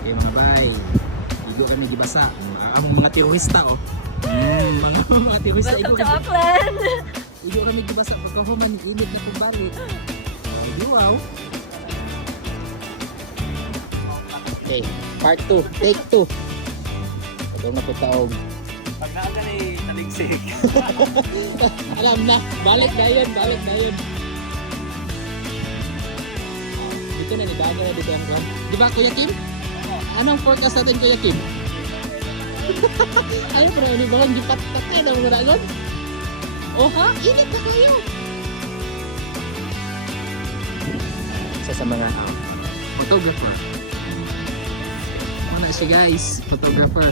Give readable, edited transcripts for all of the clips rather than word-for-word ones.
Okay mga bay, igo kami gibasa. Ang mga terorista oh. Mga terorista Welcome igo to kami. Auckland! Igo kami gibasa pagkahuman init na kung balik. Ay, wow. Okay, part 2, take 2. Ito na po taong. Pag naaga ni naligsik. Alam na, balik na yun, balik na yun. Dito na, nibago na dito ang kwan. Di ba, Kuya Kim? Anong forecast natin, Kuya Kim? Ano pero ni bawang gipatak na ng mga nagon? Oh ha? Init na kayo! Isa sa mga photographer. Ano siya guys? Photographer.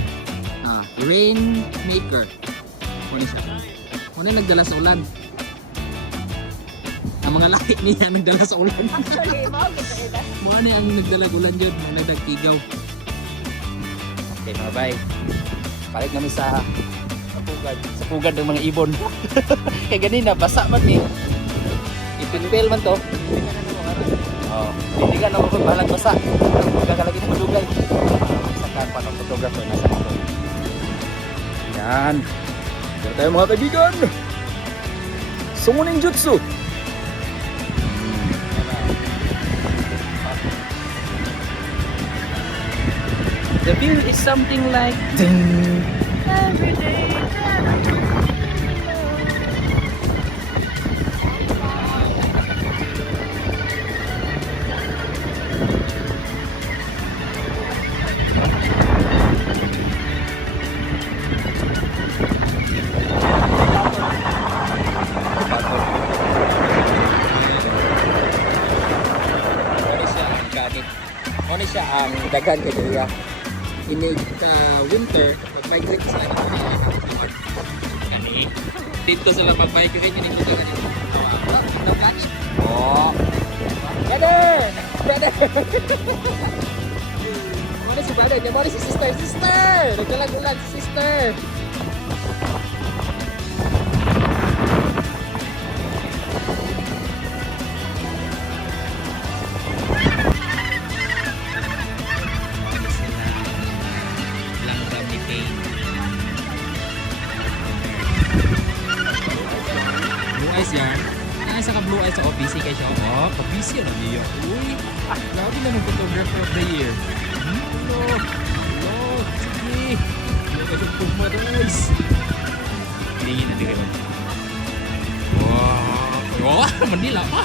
Rainmaker. Ano siya? Ano nagdala sa ulan? Ang mga lakit niya nagdala sa ulan. Actually, mga kita ita. Ano ang nagdala ulan dyan? Mga nagdagtigaw. Okay mga bay. Balik namin sa pugad ng mga ibon. Kaya ganina, basa man eh. Ipinpil man to. Oh, hindi ka na bahalang basa. Gagalagin ng malugay. Saka pa ng photographer nasa dito. Yan. Dito tayo mga kaibigan. Sumuning Jutsu. The view is something like ding. Every day. Ano siya ang dagan kay Daya. Inig winter, pag-migrate sila ng kani. Dito sila pag-migrate yun yung dagan. Oh. Brother! Brother! Ano si brother? Ano si sister? Sister! Nagdalag-ulan si sister! Blue eyes yan. Nasa ka blue eyes ako, busy kayo siya. Oh, pa-busy na niyo. Uy, grabe na ng photographer of the year. Hello. Hello. Sige. Hello ka yung pumaros. Tingin na din kayo. Wow. Wow, Manila pa.